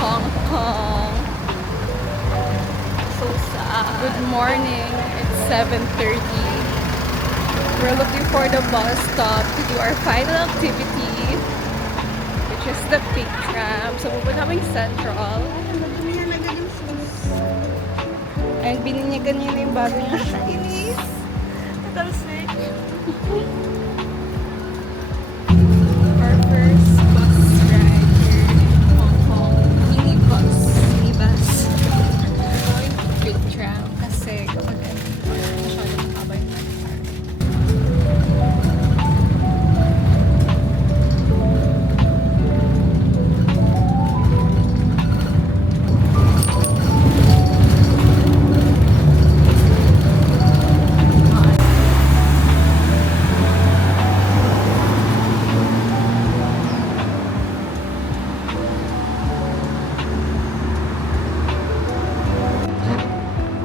Hong Kong. So sad. Good morning. It's 7:30. We're looking for the bus stop to do our final activity, which is the pig tram. So, pupunta kaming Central. And binili niya kanina yung bago niyang shoes. Natalsik. Our first bus ride here in Hong Kong. Minibus. Minibus. Going to pig tram kasi kapag masyadong mahaba yung car.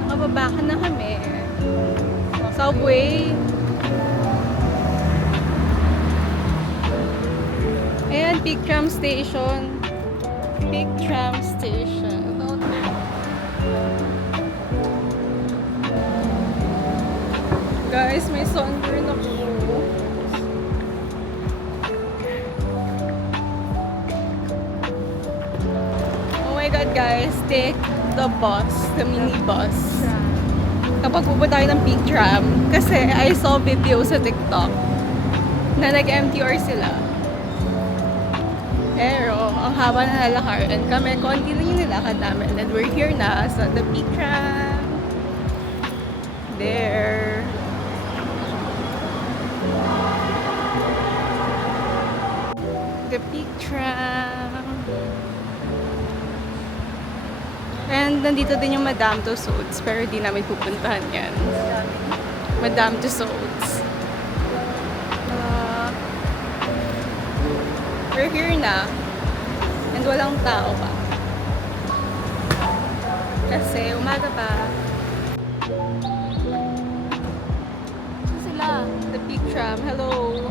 Nakababa na kami. Subway. Ayan, Pig Tram Station. Pig Tram Station. Guys, may sunburn ako. Oh my God, guys. Take the bus, the minibus. Kapag pupunta tayo ng Pig Tram, kasi I saw video sa TikTok na nag-MTR sila. Pero, ang haba na nalakaran kami, konti na yung nilakad namin. And we're here na sa the Pig Tram. There. The Pig Tram. And nandito din yung Madame Tussauds, pero di namin pupuntahan yan. Madame Tussauds. We're here na. And walang tao pa. Kasi umaga pa. Saan sila? The Pig Tram. Hello.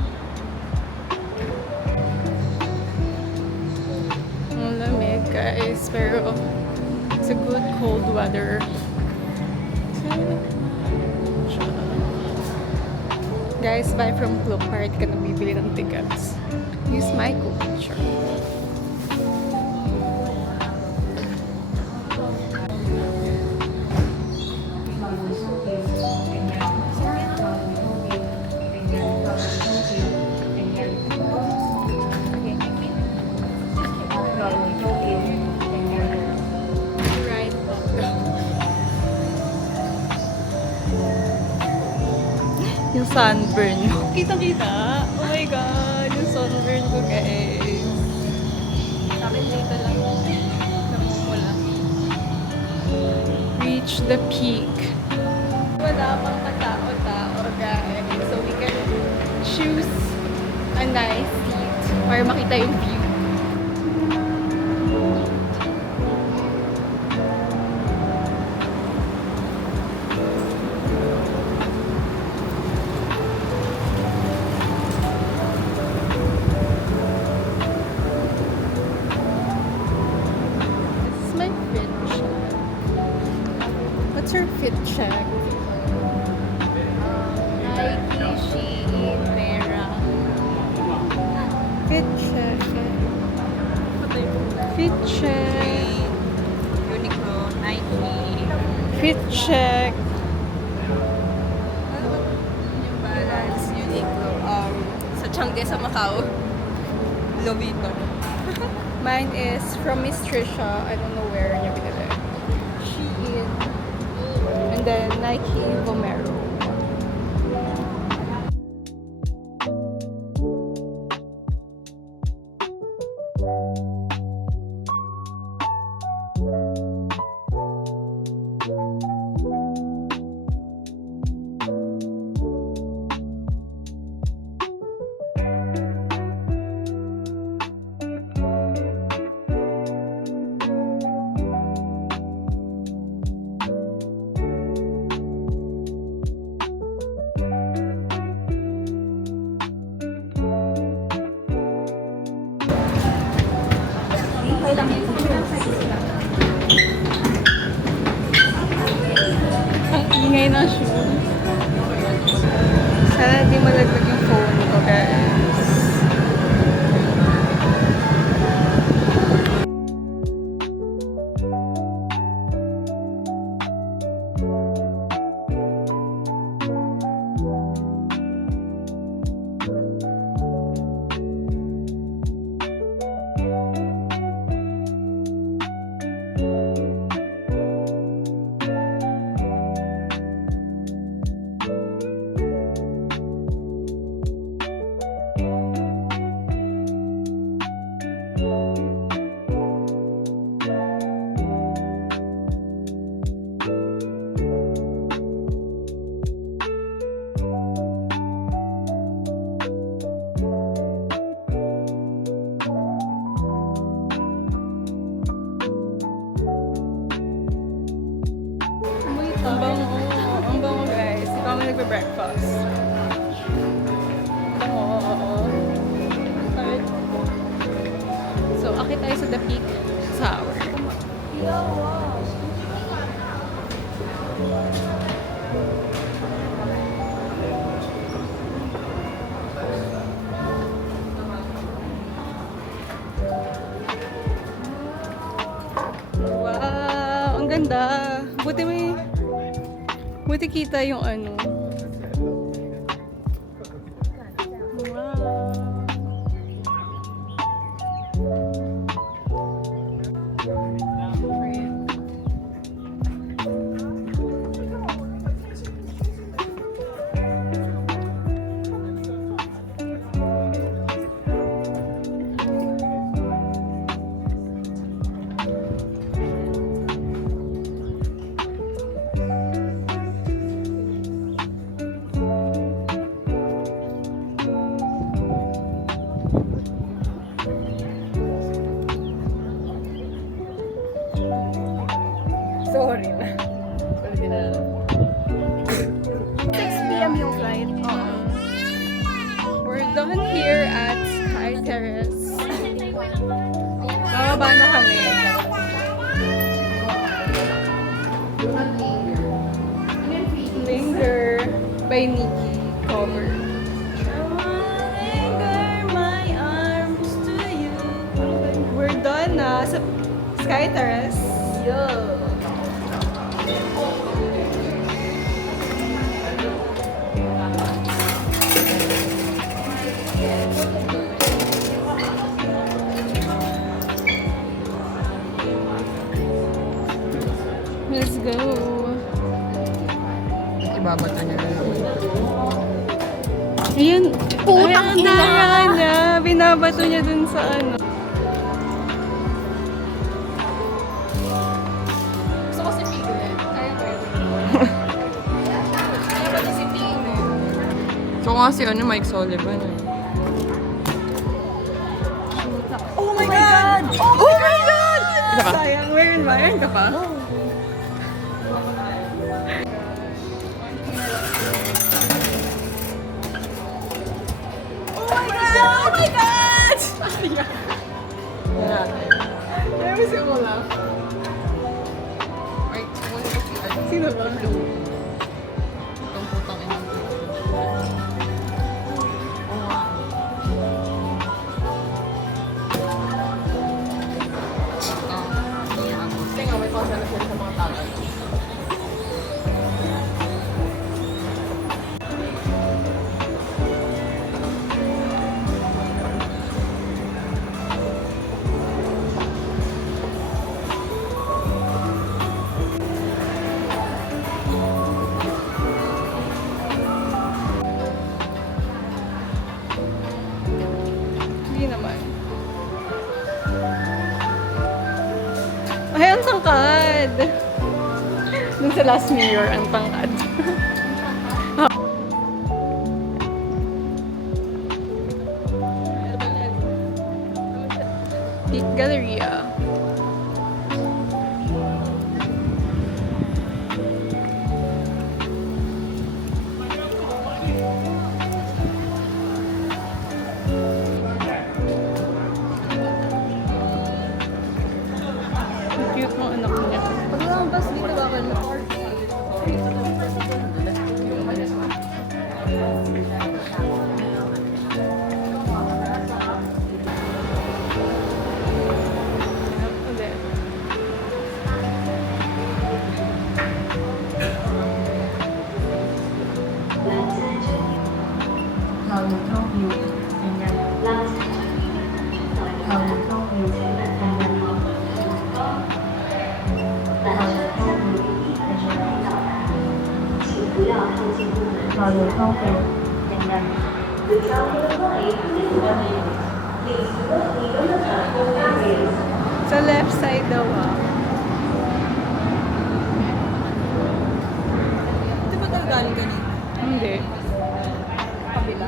Ang lamig, guys. Pero it's a good cold weather. Guys, buy from Club Card ka na bibili ng tickets. Use my code picture. Right. Yung sunburn. Kita-kita. Oh my God. Yung sunburn ko, guys. Sa akin dito lang. Namumula. Reach the peak. Wala pang katao-tao, guys. So we can choose a nice seat para makita yung view. This is my fit check. What's your fit check? Nike, Shein, Mera. Fit check. Fit check. Uniqlo, Nike. Fit check. New Balance, Uniqlo. Sa Changi sa Macau. Lovito. Mine is from Miss Trisha. I don't know where niya binili. Shein. And then Nike Vomero. Okay lang. ng shoes. Sana di malaglag yung phone ko, guys. Ang bango. Ang bango, guys. Ikaw kami nagbe-breakfast. Ang bango, oo. Alright. So, akit tayo sa The Peak Tower. Wow! Ang ganda! Buti kita yung ano. Wow! Sorry na. 6 p.m. yung flight. We're done here at Sky Terrace. Bababa na kami. Linger by Nikki cover. We're done na sa Sky Terrace. Let's go. Ibabato niya na lang. Ayan. Putang Ayan, ina! dara niya. Binabato niya dun sa ano. Gusto ko si Piglet. Kaya ko yun. Kaya ko si Piglet. So nga si ano, Mike Sullivan. Oh my God! Oh my God! Isa pa? Sayang, meron ka pa? Oh my God! Oh my God! Ayaw si Olaf. Ay, wala ko si ano. Sino ba? Itong putang ina. Oo nga. Tinga, may pausa na sila sa mga tao. Hindi naman. Ay, ang tangkad! Dun sa last mirror, ang tangkad. Peak Galleria. Ang cute ng anak niya. Pag lumabas dito, bawal na. 潮流通道等等。The traveler light is running. Please do not leave on the platform areas. Sa left side daw ah. Di ba tayo galing kanina? Hindi. Kabila.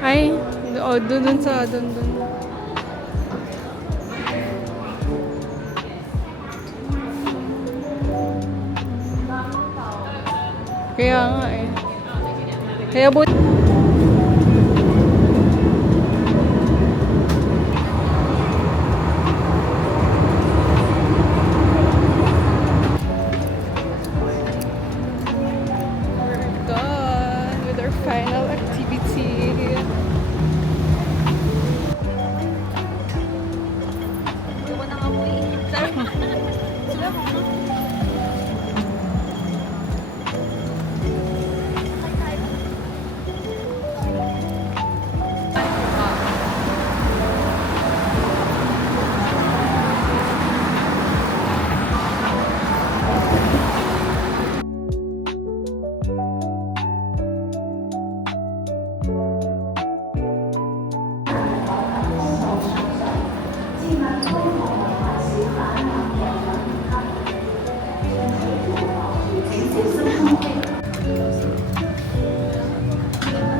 Ay, oh, dun sa, dun. Kaya nga eh. Kaya we're done with our final activity.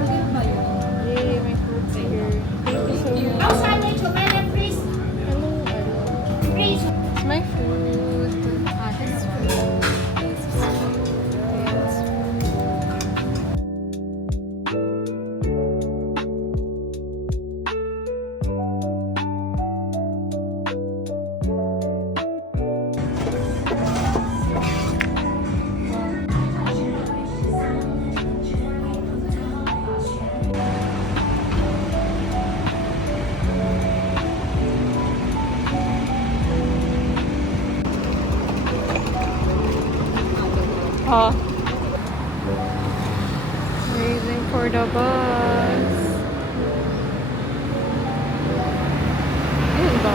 Yay, may fruits here. Thank you so much. Outside the tomato, please. Hello. Please. It's my food. This is food. Oh. Waiting for the bus. Ayun ba?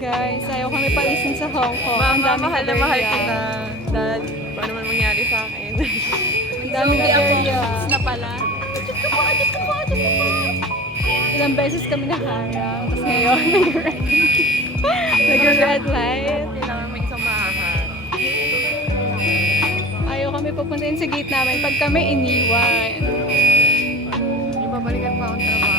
Guys, ayaw kami palisin sa Hong Kong. Ang Mama, daming mahal na mahal aberya. kita. Dad, paano man mangyari sa akin? Ang daming aberya. na pala. Ilang beses kami naharang. Tapos ngayon, nag-red light. Kailangan may isang maahan. Ayaw kami pupuntahin sa gate namin pag kami iniwan. Ibabalikan pa akong trabaho.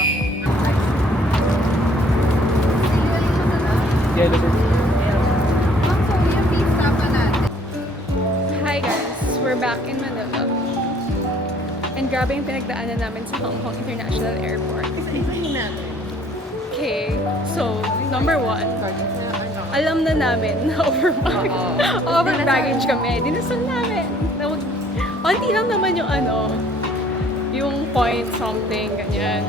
Hi guys, we're back in Manila. And grabe yung pinagdaanan namin sa Hong Kong International Airport. Okay, so number one, alam na namin na over baggage kami. Dinasal namin. Onti lang naman yung yung point something, ganyan.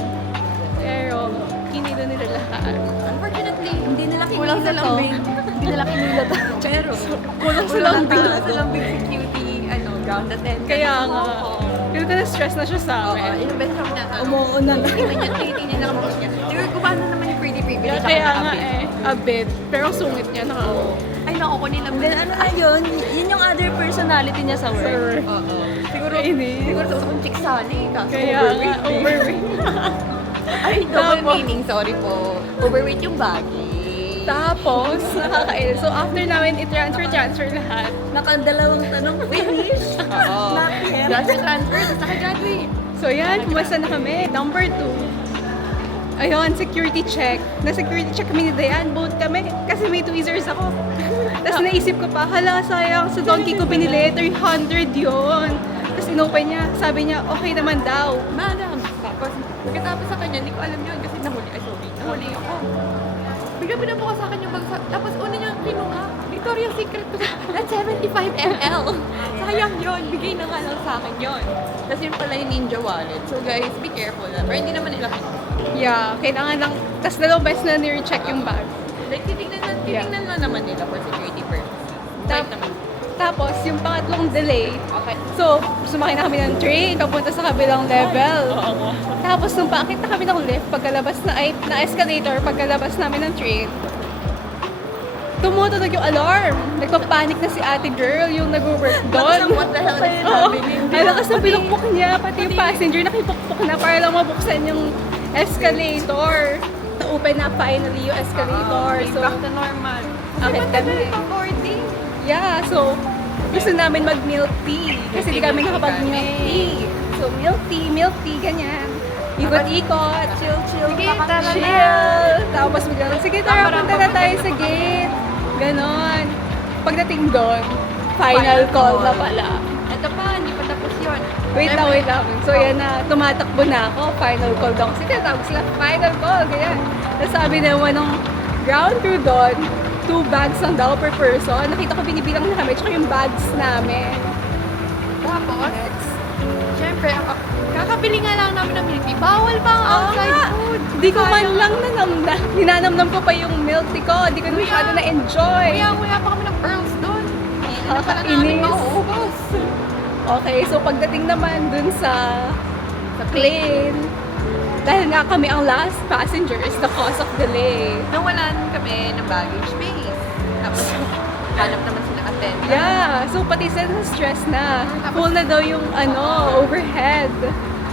Pero, kinilo nila lahat. Unfortunately, hindi nila Kulang sa kinila to. lambing. Hindi nila kinila to. Pero, Kulang sa lambing. sa lambing security, ground attendant. Kaya nga, feel ko na-stress na siya sa Oo, amin. ilang beses ako natanong. Umuun na lang. Tinitingnan niya lang ako niya. Siguro, gumana naman yung pretty privilege. Kaya nga a bit. Pero ang sungit niya na Ay, naku ko nila. Then ano ayun, yun yung other personality niya sa work. Oo. Siguro, Kainis. siguro sa usapang chick sali. Kaya nga, overweight. Ay, double Tapos- meaning. Sorry po. Overweight yung bagay. Tapos, nakakainis. So, after namin i-transfer lahat, Nakadalawang tanong, finish. Oo. Not yet. Graduate transfer, tapos naka-graduate. so yan, pumasa na kami. Number 2, ayun, security check. Na-security check kami ni Dayan, both kami, kasi may tweezers ako. Tapos naisip ko pa, hala, sayang, sa donkey ko binili, 300 yun. Tapos inopen niya, sabi niya, okay naman daw. Madam. Tapos, pagkatapos sa kanya, hindi ko alam yun kasi nahuli ako. Bigla pinabuka sa akin yung bagsa. Tapos una niyang kinuha. Victoria's Secret ko. At 75 ml. Sayang yun. Bigay na nga lang sa akin yun. Tapos yun pala yung Ninja Wallet. So guys, be careful na. Pero hindi naman nila kinuha. Yeah, kailangan lang, tapos dalawang beses na nire-check yung bag. Like, titignan lang naman nila for security purposes. Tap- Right naman. Tapos, yung pangatlong delay, so, sumakay na kami ng train, papunta sa kabilang level. Tapos, nung paakit na kami ng lift, pagkalabas na escalator, pagkalabas namin ng train, tumutunog yung alarm. Nagpapanik na si ate girl, yung nag-work doon. What the hell is Oo. happening? Ang lakas ng pinukpok niya, pati yung passenger nakipukpok na para lang mabuksan yung escalator. Na-open na finally yung escalator. So, Back to normal. akit kami. boarding. Yeah, so, gusto namin mag-milk tea. Kasi di kami nakapag-milk tea. So, milk tea, ganyan. Ikot-ikot, chill, Sige, tara na. chill. Tapos biglang, sige tara, punta na tayo sa gate. Ganon. Pagdating doon, final call na pala. Ito pa, hindi pa tapos yun. Wait lang. So, yan na, tumatakbo na ako. Final call daw. Kasi tinatawag sila, final call, ganyan. Tapos sabi naman ng ground crew doon, 2 bags lang daw per person. Nakita ko binibilang na kami, tsaka yung bags namin. Tapos, syempre, kakabili nga lang namin ng milk tea. Bawal pa ang outside food. Di ko man lang ninanamnam ko pa yung milk tea ko. Di ko na masyado na-enjoy. Kuya pa kami ng pearls doon. Hindi na pala namin Inis. mauubos. Okay, so pagdating naman dun sa plane, dahil nga kami ang last passengers, the cause of delay. Nawalan kami ng baggage space. Tapos, hanap naman sila attendant. Yeah, so pati sila na-stress na. Full na daw yung overhead.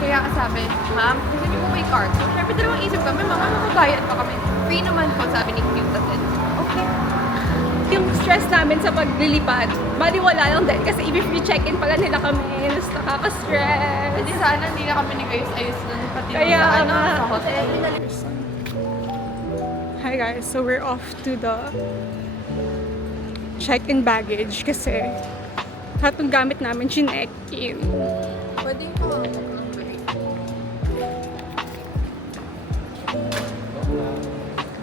Kaya sabi, ma'am, gusto niyo po may card? So, syempre dalawang isip kami, mama, makabayad pa kami. Free naman po, sabi ni cute attendant. Okay. Yung stress namin sa paglilipat, bali wala lang din. Kasi i-free check-in pala nila kami. Tapos nakaka-stress. Hindi sana hindi na kami nag-ayos-ayos nun. Pati Kaya sa, nga. sa hotel. Hi guys, so we're off to the check-in baggage kasi lahat ng gamit namin chinek-in. Pwede ko ang number.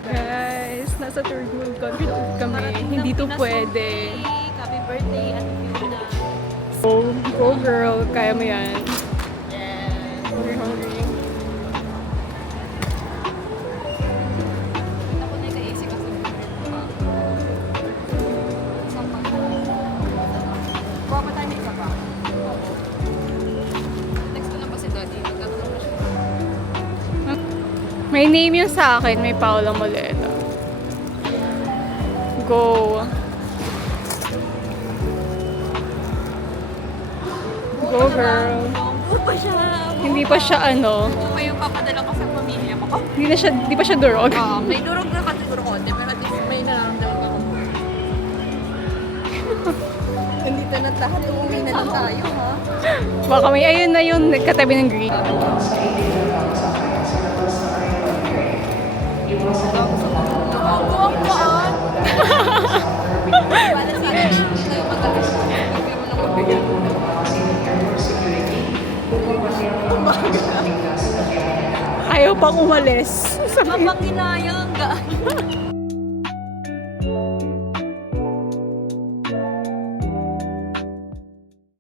Guys, nasa third world country na ulit kami. Hindi to pwede. Happy birthday, Ate Fiona. Go girl, kaya mo yan. We're hungry. Ako na ikaisip kasi. Kuha pa tayo ng isa pa. Next ko na pa si Daddy. Magkakaroon na siya. May name yun sa akin, may Paula Moleta. Go. Go girl. Puro pa siya. Hindi pa siya ano, Ito pa yung papadala ko sa pamilya ko. hindi pa siya durog. May durog na kasi siguro konti, pero at least may nararamdaman ako. Nandito na lahat, uuwi na lang tayo, ha? Baka may ayun na yun, katabi ng green. Buwang-buwaan! Para sila hindi tayo magalas. Hindi mo nang magbigay. Ayaw pang umalis. Mapanginayang.